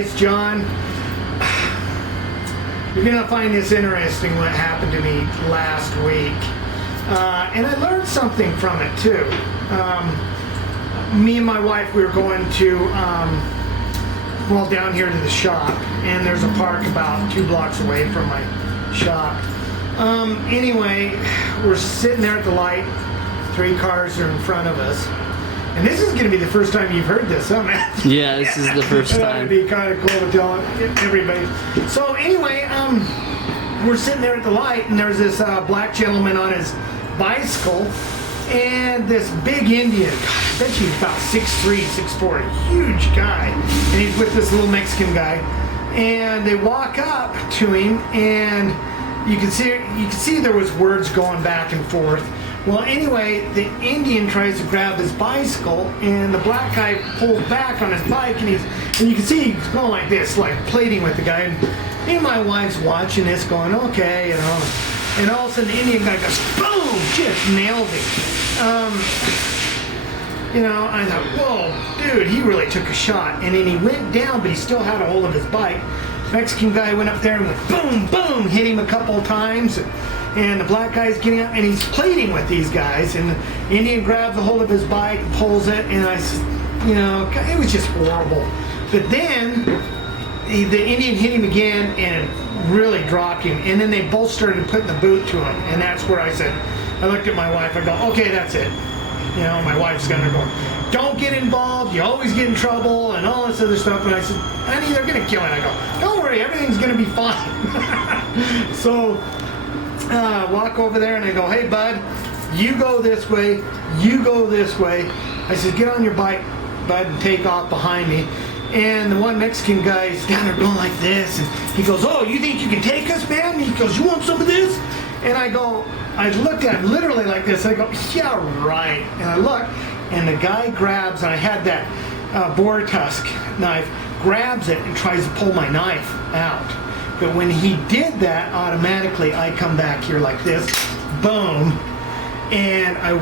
It's John. You're going to find this interesting what happened to me last week. And I learned something from it too. Me and my wife, we were going to, down here to the shop. And there's a park about 2 blocks away from my shop. Anyway, we're sitting there at the light. 3 cars are in front of us. And this is going to be the first time you've heard this, huh, man? Yeah, this is the first time. That would be kind of cool to tell everybody. So anyway, we're sitting there at the light, and there's this black gentleman on his bicycle, and this big Indian. God, I bet he's about 6'3", 6'4", huge guy. And he's with this little Mexican guy, and they walk up to him, and you can see there was words going back and forth. Well, anyway, the Indian tries to grab his bicycle, and the black guy pulls back on his bike, and you can see he's going like this, like pleading with the guy. And me and my wife's watching this, going, okay, you know. And all of a sudden, the Indian guy goes, boom, just nailed him. I thought, whoa, dude, he really took a shot. And then he went down, but he still had a hold of his bike. Mexican guy went up there and went boom, boom, hit him a couple of times. And the black guy's getting up, and he's pleading with these guys. And the Indian grabs a hold of his bike, pulls it, and it was just horrible. But then the Indian hit him again and really dropped him. And then they both started putting the boot to him. And that's where I looked at my wife. I go, okay, that's it. My wife's going to go, don't get involved. You always get in trouble and all this other stuff. And I said, honey, they're going to kill it. I go, don't worry, everything's going to be fine. So walk over there and I go, hey bud, you go this way, you go this way. I said, get on your bike, bud, and take off behind me. And the one Mexican guy's down there going like this, and he goes, oh, you think you can take us, man? And he goes, you want some of this? And I looked at him literally like this. I go, yeah, right. And I look, and the guy grabs, and I had that boar tusk knife, grabs it and tries to pull my knife out. But when he did that, automatically I come back here like this, boom, and I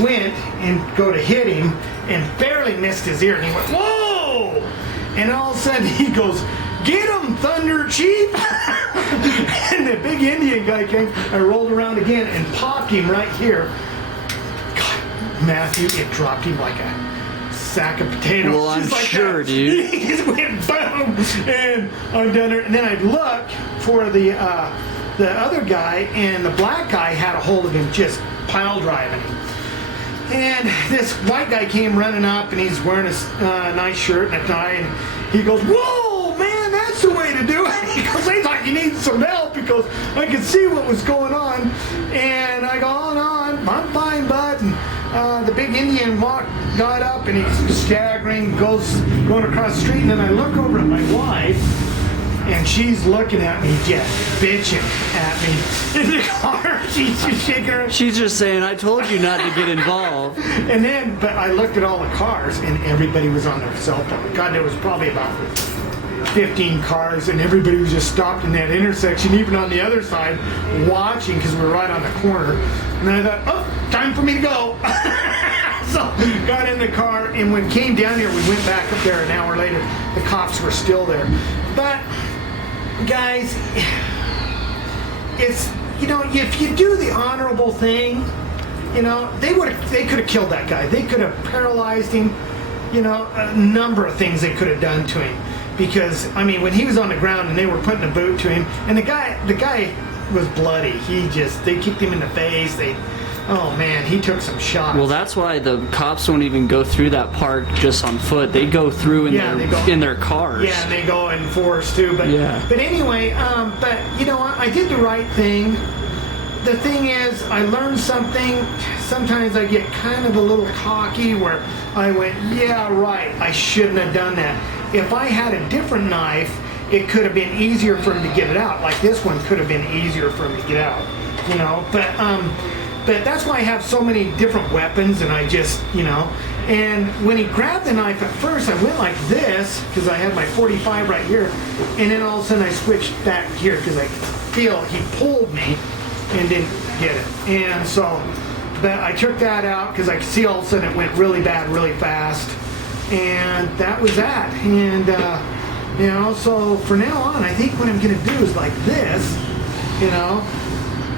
went and go to hit him and barely missed his ear, and he went, whoa! And all of a sudden he goes, get him, Thunder Chief! And the big Indian guy came, I rolled around again and popped him right here. God, Matthew, it dropped him like a sack of potatoes. Well, I'm like sure, that. dude. He just went boom, and I'm done there. And then I'd look for the other guy, and the black guy had a hold of him, just pile driving him. And this white guy came running up, and he's wearing a nice shirt and a tie, and he goes, whoa, man, that's the way to do it. He goes, I thought you needed some help, because I could see what was going on. And I go, oh, no, I'm fine, bud. And the big Indian got up, and he's staggering, going across the street, and then I look over at my wife, and she's looking at me, just bitching at me in the car. She's just shaking her. She's just saying, I told you not to get involved. But I looked at all the cars, and everybody was on their cell phone. God, there was probably about 15 cars, and everybody was just stopped in that intersection, even on the other side, watching, because we were right on the corner. And then I thought, oh, time for me to go. So got in the car, and when came down here, we went back up there an hour later. The cops were still there. But guys, it's, if you do the honorable thing, they could have killed that guy. They could have paralyzed him. A number of things they could have done to him. Because, when he was on the ground and they were putting a boot to him, and the guy was bloody. They kicked him in the face. Oh man, he took some shots. Well, that's why the cops won't even go through that park just on foot. They go through in their cars. Yeah, and they go in force too. But anyway, I did the right thing. The thing is, I learned something. Sometimes I get kind of a little cocky where I went, yeah, right, I shouldn't have done that. If I had a different knife, it could have been easier for him to get it out. Like this one could have been easier for him to get out. But that's why I have so many different weapons, and I just, and when he grabbed the knife at first, I went like this, because I had my 45 right here, and then all of a sudden I switched back here, because I feel he pulled me and didn't get it. And so, but I took that out, because I could see all of a sudden it went really bad, really fast, and that was that. And You know, so from now on, I think what I'm going to do is like this, you know.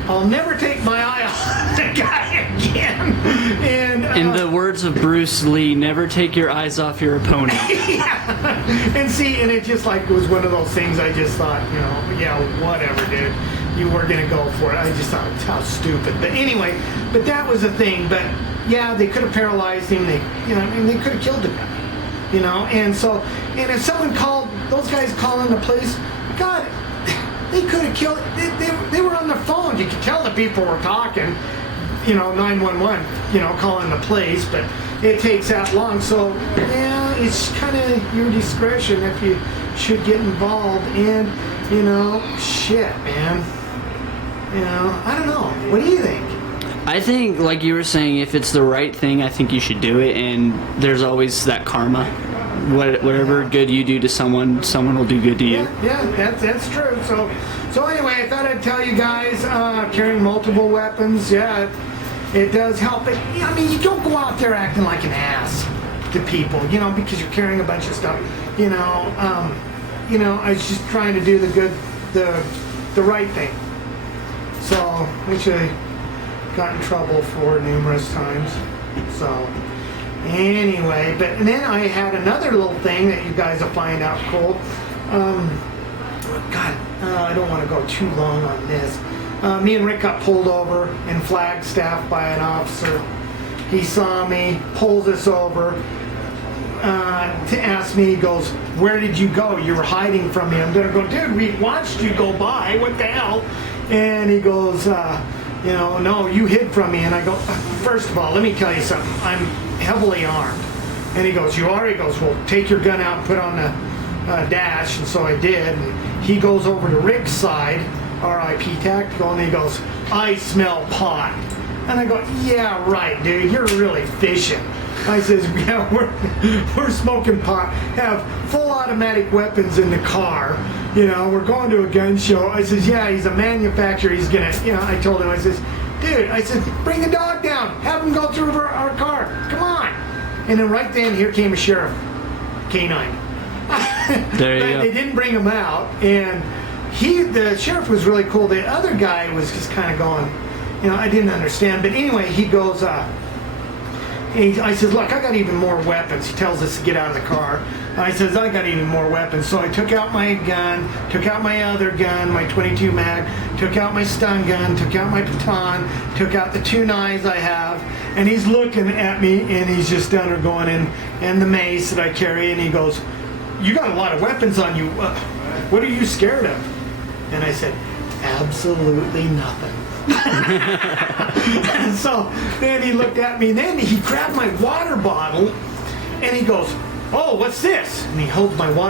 I'll never take my eye off the guy again. And in the words of Bruce Lee, never take your eyes off your opponent. Yeah. And see, and it just like was one of those things I just thought, you know, yeah, whatever, dude. You were going to go for it. I just thought, how stupid. But anyway, but that was the thing. But yeah, they could have paralyzed him. They, you know, I mean, they could have killed the guy, you know. And so, and if someone called, those guys calling the police, God, they could have killed. They were on the phone. You could tell the people were talking, you know, 911, you know, calling the police. But it takes that long. So yeah, it's kind of your discretion if you should get involved. And you know, shit, man. You know, I don't know. What do you think? I think, like you were saying, if it's the right thing, I think you should do it. And there's always that karma. Whatever good you do to someone, someone will do good to you. Yeah, that's true. So anyway, I thought I'd tell you guys, carrying multiple weapons, yeah, it does help. But I mean, you don't go out there acting like an ass to people, you know, because you're carrying a bunch of stuff. You know, I was just trying to do the right thing. So, which I got in trouble for numerous times. So. Anyway, but and then I had another little thing that you guys will find out cool. I don't want to go too long on this. Me and Rick got pulled over in Flagstaff by an officer. He saw me, pulls us over to ask me, he goes, where did you go? You were hiding from me. I'm going to go, dude, we watched you go by. What the hell? And he goes, you know, no, you hid from me. And I go, first of all, let me tell you something. I'm heavily armed. And he goes, you are? He goes, well, take your gun out and put on the dash. And so I did. And he goes over to Rick's side, RIP Tactical, and he goes, I smell pot. And I go, yeah, right, dude, you're really fishing. I says, yeah, we're smoking pot, have full automatic weapons in the car. You know, we're going to a gun show. I says, yeah, he's a manufacturer. He's going to, you know, I told him, I says, dude, I said, bring the dog down. Have him go through our car. Come on. And then right then, here came a sheriff, K9. There you go. They didn't bring him out. And the sheriff was really cool. The other guy was just kind of going, you know, I didn't understand. But anyway, he goes, I says, look, I got even more weapons. He tells us to get out of the car. I says, I got even more weapons. So I took out my gun, took out my other gun, my 22 mag, took out my stun gun, took out my baton, took out the 2 knives I have. And he's looking at me, and he's just down there going in the mace that I carry. And he goes, you got a lot of weapons on you. What are you scared of? And I said, absolutely nothing. And so then he looked at me, and then he grabbed my water bottle, and he goes, oh, what's this? And he holds my water